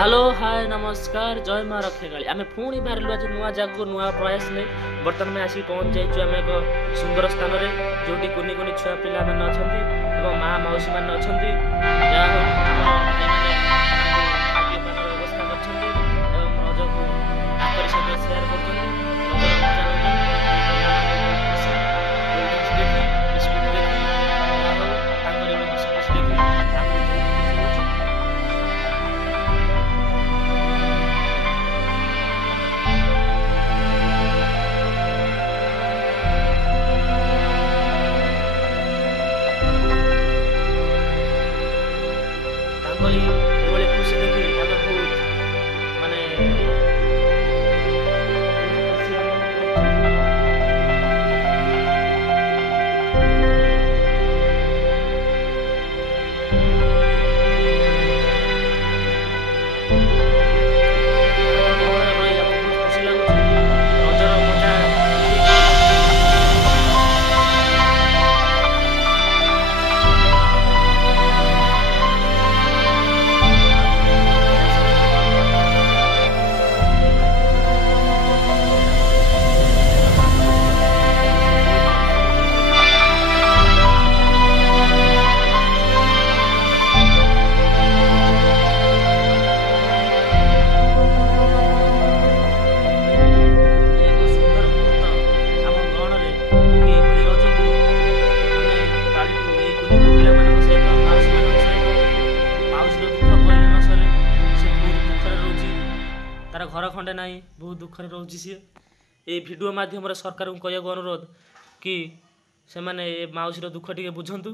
Hello hi नमस्कार जय माँ रक्षाकाली आम पुणी बाहर आज नुआ जगह नुआ प्रयास नहीं बर्तमान में आसिक पहुँच जाइए आम एक सुंदर स्थान में जोटी कुनि कुनि छुआ पिला मैंने अच्छा माँ मौसी मैंने अच्छा जहाँ खाद्यपान व्यवस्था कर रज को सहित सेयार एभली खुशी देखी आम बहुत माने तार घर खंडे ना बहुत दुखरे रोचे सी ये वीडियो माध्यम सरकार को कहूँ अनुरोध कि से माने मौसी दुख टे बुझंतु।